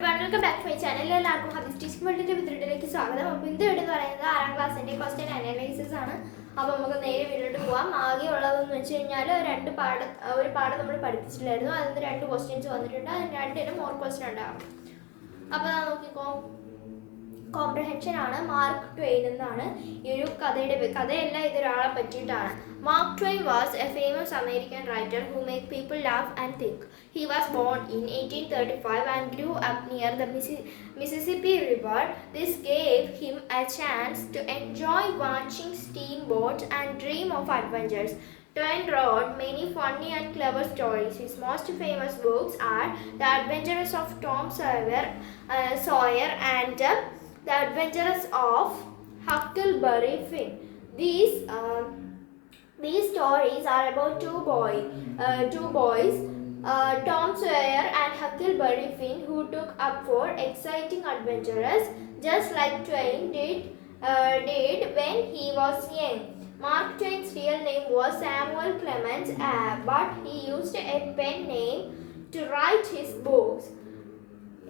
Welcome back to my channel. എല്ലാവർക്കും ഹബീസ് teaching വേൾഡിന്റെ വീഡിയോയിലേക്ക് സ്വാഗതം. അപ്പോൾ ഇന്ന് വീഡിയോ എന്ന് പറയുന്നത് 6ാം ക്ലാസ്സിന്റെ ക്വസ്റ്റ്യൻ അനാലിസിസ് ആണ്. അപ്പോൾ നമുക്ക് നേരെ വീഡിയോയിലോട്ട് പോകാം. ആകെ ഉള്ളതെന്ന് വെച്ച് കഴിഞ്ഞാൽ ഒരു പാഠം നമ്മൾ പഠിപ്പിച്ചിട്ടുണ്ടായിരുന്നു. അതിന് 2 ക്വസ്റ്റ്യൻസ് വന്നിട്ടുണ്ട്. അതിന് രണ്ടിനും മോർ ക്വസ്റ്റ്യൻ ഉണ്ടാകും. അപ്പോൾ നോക്കിക്കോ, കോംപ്രഹെൻഷൻ ആണ്. മാർക്ക് ട്വെയിൻ എന്നാണ് ഈ ഒരു കഥയല്ല, ഇതൊരാളെ പറ്റിയിട്ടാണ്. Mark Twain was a famous American writer who made people laugh and think. He was born in 1835 and grew up near the Mississippi River. This gave him a chance to enjoy watching steamboats and dream of adventures. Twain wrote many funny and clever stories. His most famous books are The Adventures of Tom Sawyer and The Adventures of Huckleberry Finn. These stories are about two boys, Tom Sawyer and Huckleberry Finn, who took up for exciting adventures just like Twain did when he was young. Mark Twain's real name was Samuel Clemens, but he used a pen name to write his books.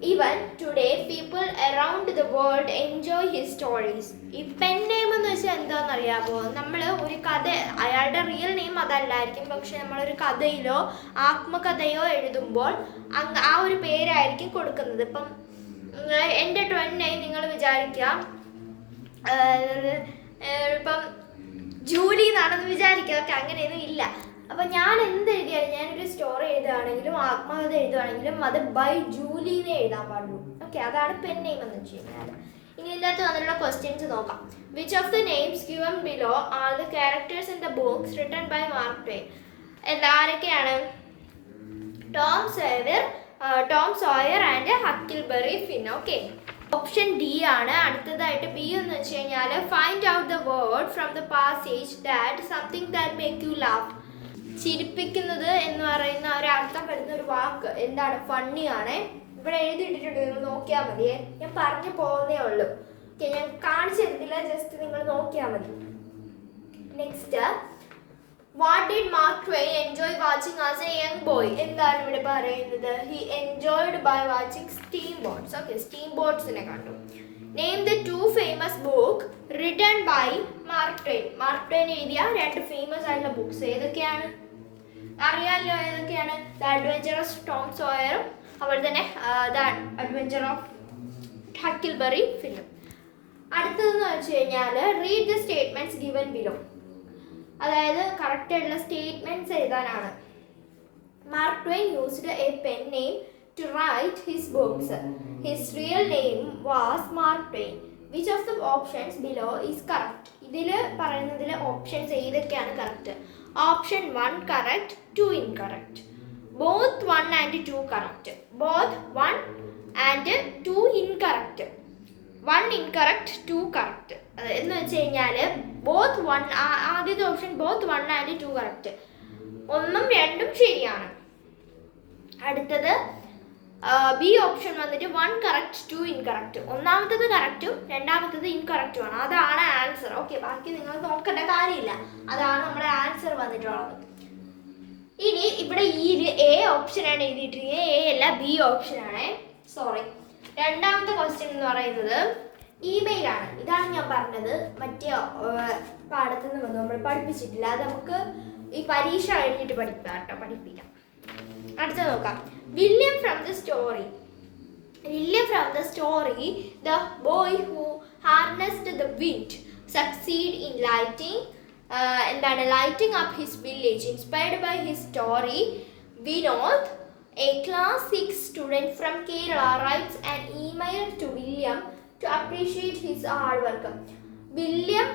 Even today, people around the world enjoy his stories. ഈ pen name എന്ന് വെച്ചാൽ എന്താണെന്ന് അറിയാമോ? നമ്മൾ ഒരു കഥ, അയാളുടെ real name അതല്ലായിരിക്കും, പക്ഷെ നമ്മളൊരു കഥയിലോ ആത്മകഥയോ എഴുതുമ്പോൾ ആ ഒരു പേരായിരിക്കും കൊടുക്കുന്നത്. ഇപ്പം എൻ്റെ ട്വന്നായി നിങ്ങൾ വിചാരിക്കുക, ഇപ്പം ജൂലി എന്നാണെന്ന് വിചാരിക്കുക. ഓക്കെ, അങ്ങനെയൊന്നും ഇല്ല. അപ്പം ഞാൻ എന്ത് എഴുതിയാലും, ഞാനൊരു സ്റ്റോറി എഴുതുകയാണെങ്കിലും ആത്മകഥ എഴുതുകയാണെങ്കിലും അത് ബൈ ജൂലിനെ എഴുതാൻ പാടുള്ളൂ. ഓക്കെ, അതാണ് പെൻ നെയിം എന്ന് വെച്ച് കഴിഞ്ഞാൽ. ഇനി ഇതിനകത്ത് വന്നിട്ടുള്ള ക്വസ്റ്റ്യൻസ് നോക്കാം. Which of the names given below are the characters in the books written by Mark Twain? ആരൊക്കെയാണ്? Tom Sawyer and Huckleberry Finn. Okay, option D ആണ്. അടുത്തതായിട്ട് ബി എന്ന് വെച്ച് കഴിഞ്ഞാൽ find out the word from the passage that something that make you laugh. ചിരിപ്പിക്കുന്നത് എന്ന് പറയുന്ന ഒരർത്ഥം വരുന്ന ഒരു വാക്ക് എന്താണ്? ഫണ്ണി ആണ്. ഇവിടെ എഴുതിയിട്ടിട്ടുണ്ട്, നിങ്ങൾ നോക്കിയാൽ മതിയേ. ഞാൻ പറഞ്ഞു പോകുന്നേ ഉള്ളൂ. ഓക്കെ, ഞാൻ കാണിച്ചു തരത്തില്ല, ജസ്റ്റ് നിങ്ങൾ നോക്കിയാൽ മതി. Next, what did Mark Twain enjoy watching as a young boy? എന്താണ് ഇവിടെ പറയുന്നത്? He enjoyed by watching steam boats. Okay, steam ബോട്ട്സിനെ കണ്ടു. Name the 2 famous book written by Mark Twain. Mark Twain എഴുതിയ 2 ഫേമസ് ആയിട്ടുള്ള ബുക്സ് ഏതൊക്കെയാണ്? അറിയാമല്ലോ ഏതൊക്കെയാണ്? ദ അഡ്വഞ്ചർ ഓഫ് ടോം സോയറും അതുപോലെ തന്നെ ദ അഡ്വഞ്ചർ ഓഫ് ഹക്കിൾബെറി ഫിന്നും. അടുത്തതെന്ന് വെച്ച് കഴിഞ്ഞാൽ read the statements given below. അതായത് കറക്റ്റ് ആയിട്ടുള്ള സ്റ്റേറ്റ്മെന്റ്സ് എഴുതാനാണ്. Mark Twain used a pen name to write his books. His real name was Mark Twain. Which of the options below is correct? ഇതിൽ പറയുന്നതിൽ options ഏതൊക്കെയാണ് correct? Option 1 correct, 2 incorrect. Both 1 and 2 correct. Both 1 and 2 incorrect. 1 incorrect, 2 correct. എന്ന് വെച്ച് കഴിഞ്ഞാൽ both 1, ആദ്യത്തെ option both 1 and 2 correct. 1ഉം 2ഉം ശരിയാണ്. അടുത്തത് B option വന്നിട്ട് 1 കറക്റ്റ് 2 ഇൻകറക്റ്റ്. ഒന്നാമത്തത് കറക്റ്റും രണ്ടാമത്തത് ഇൻകറക്റ്റുമാണ്. അതാണ് ആൻസർ. ഓക്കെ, ബാക്കി നിങ്ങൾ നോക്കേണ്ട കാര്യമില്ല. അതാണ് നമ്മുടെ ആൻസർ വന്നിട്ടുള്ളത്. ഇനി ഇവിടെ ഈ എ ഓപ്ഷനാണ് എഴുതിയിട്ടിരിക്കുന്നത്. എ അല്ല, ബി ഓപ്ഷനാണ്. സോറി. രണ്ടാമത്തെ ക്വസ്റ്റ്യൻ എന്ന് പറയുന്നത് ഇമെയിലാണ്. ഇതാണ് ഞാൻ പറഞ്ഞത്, മറ്റേ പാഠത്തിൽ നിന്ന് നമ്മൾ പഠിപ്പിച്ചിട്ടില്ല. അത് നമുക്ക് ഈ പരീക്ഷ കഴിഞ്ഞിട്ട് പഠിപ്പിക്കാം. അടുത്ത നോക്കാം. William from the story, the boy who harnessed the wind, succeed in lighting up his village. Inspired by his story, Vinod, a class 6 student from Kerala, writes an email to William to appreciate his hard work. William,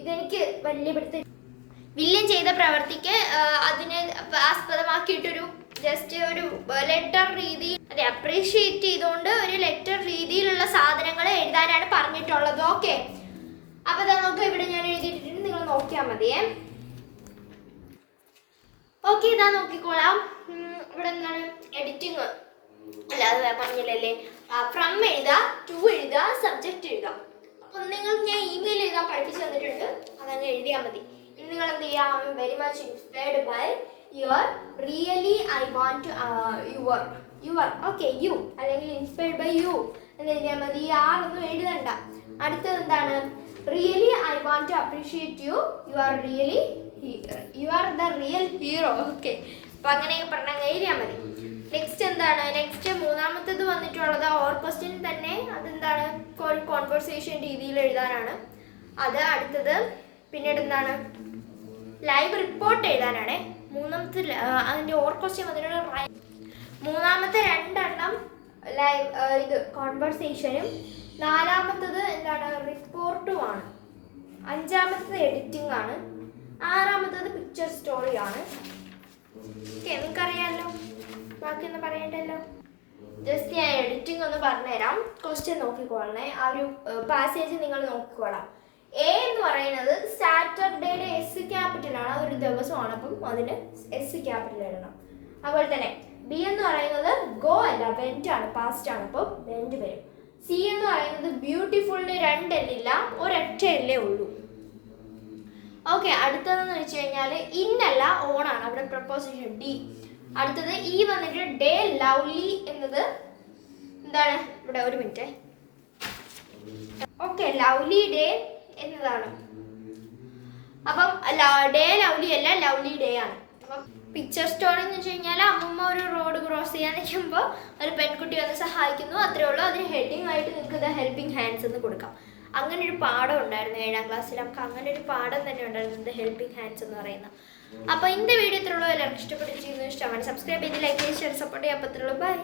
ഇതെനിക്ക് വലിയ പിടുത്തം. William ചെയ്ത പ്രവൃത്തിക്ക് അതിനെ ആസ്പദമാക്കിയിട്ടൊരു just ഒരു letter രീതിയിൽ, അതെ, appreciate ചെയ്തുകൊണ്ട് ഒരു ലെറ്റർ രീതിയിലുള്ള സാധനങ്ങൾ എഴുതാനാണ് പറഞ്ഞിട്ടുള്ളത്. ഓക്കെ, അപ്പോൾ അതാ നോക്കുക, ഇവിടെ ഞാൻ എഴുതിയിട്ടുണ്ട്, നിങ്ങൾ നോക്കിയാൽ മതിയേ. ഓക്കെ, ഇതാ നോക്കിക്കോളാം. ഇവിടെ എന്താണ് എഡിറ്റിങ് അല്ല, അത് പറഞ്ഞില്ലല്ലേ. ഫ്രം എഴുതുക, ടു എഴുതുക, സബ്ജക്റ്റ് എഴുതാം. അപ്പം നിങ്ങൾക്ക് ഞാൻ ഇമെയിൽ എഴുതാൻ പഠിപ്പിച്ച് തന്നിട്ടുണ്ട്, അതങ്ങ് എഴുതിയാൽ മതി. നിങ്ങൾ എന്ത് ചെയ്യാം? Very much inspired by your really I want to your your okay you അല്ലെങ്കിൽ ഇൻസ്പയർഡ് ബൈ യു എന്ന് എഴുതിയാൽ മതി. ആർ ഒന്നും എഴുതണ്ട. അടുത്തത് എന്താണ്? Really I want to appreciate you, you are really you are the real hero. Okay, അപ്പം അങ്ങനെയൊക്കെ പറഞ്ഞാൽ എഴുതിയാൽ മതി. നെക്സ്റ്റ് എന്താണ്? നെക്സ്റ്റ് മൂന്നാമത്തേത് വന്നിട്ടുള്ളത് ഓർ ക്വസ്റ്റ്യൻ തന്നെ. അതെന്താണ്? കോൺവെർസേഷൻ രീതിയിൽ എഴുതാനാണ് അത്. അടുത്തത് പിന്നീട് എന്താണ്? ലൈവ് റിപ്പോർട്ട് എഴുതാനാണ്. മൂന്നാമത്തെ അതിൻ്റെ ഓർ ക്വസ്റ്റ്യൻ വന്നിട്ട് മൂന്നാമത്തെ രണ്ടെണ്ണം ലൈവ് ഇത് കോൺവെർസേഷനും, നാലാമത്തത് എന്താണ്? റിപ്പോർട്ടുമാണ്. അഞ്ചാമത്തത് എഡിറ്റിംഗ് ആണ്. ആറാമത്തത് പിക്ചർ സ്റ്റോറിയാണ്. ഓക്കെ, നിങ്ങൾക്കറിയാമല്ലോ, ബാക്കിയൊന്നും പറയണ്ടല്ലോ. ജസ്റ്റ് ഞാൻ എഡിറ്റിംഗ് ഒന്ന് പറഞ്ഞുതരാം. ക്വസ്റ്റ്യൻ നോക്കിക്കോളണേ. ആ ഒരു പാസേജ് നിങ്ങൾ നോക്കിക്കോളാം. എ എന്ന് പറയുന്നത് സാറ്റർഡേയുടെ എസ് ക്യാപിറ്റലാണ്, അതൊരു ദിവസമാണ്, അപ്പം അതിന് എസ് ക്യാപിറ്റൽ ഇടണം. അതുപോലെ തന്നെ ബി എന്ന് പറയുന്നത് ഗോ അല്ല വെന്റ് ആണ്, പാസ്റ്റ് ആണ്, അപ്പോൾ വെന്റ് വരും. സി എന്ന് പറയുന്നത് ബ്യൂട്ടിഫുള്ളിന് രണ്ടെല്ലില്ല, ഒരൊറ്റ എല്ലേ ഉള്ളൂ. ഓക്കെ, അടുത്തതെന്ന് വെച്ച് കഴിഞ്ഞാൽ ഇന്നല്ല ഓണാണ്, അവിടെ പ്രപ്പോസിഷൻ ഡി. അടുത്തത് ഇ വന്നിട്ട് ഡേ ലവ്ലി എന്നത് എന്താണ്? ഇവിടെ ഒരു മിനിറ്റ്. ഓക്കെ, ലവ്ലി ഡേ എന്നതാണ്. അപ്പം ഡേ ലവ്ലി അല്ല, ലവ്ലി ഡേ ആണ്. അപ്പം പിക്ചർ സ്റ്റോറി എന്ന് വെച്ച് കഴിഞ്ഞാൽ അമ്മൂമ്മ ഒരു റോഡ് ക്രോസ് ചെയ്യാൻ നിൽക്കുമ്പോൾ ഒരു പെൺകുട്ടി വന്ന് സഹായിക്കുന്നു, അത്രേ ഉള്ളൂ. അതിന് ഹെഡിങ് ആയിട്ട് നിങ്ങൾക്ക് ദ ഹെൽപ്പിംഗ് ഹാൻഡ്സ് എന്ന് കൊടുക്കാം. അങ്ങനെ ഒരു പാഠം ഉണ്ടായിരുന്നു 7ാം ക്ലാസ്സിൽ. നമുക്ക് അങ്ങനെ ഒരു പാഠം തന്നെ ഉണ്ടായിരുന്നു, ദ ഹെൽപ്പിംഗ് ഹാൻഡ്സ് എന്ന് പറയുന്നത്. അപ്പോൾ ഇന്നത്തെ വീഡിയോ ഇത്രയുള്ളൂ. എല്ലാവർക്കും ഇഷ്ടപ്പെട്ടിരിക്കുന്നു. ഇഷ്ടമാണ് സബ്സ്ക്രൈബ് ചെയ്ത് ലൈക്ക് ചെയ്ത് ഷെയർ സപ്പോർട്ട് ചെയ്യാൻ പറ്റുള്ളൂ. ബൈ.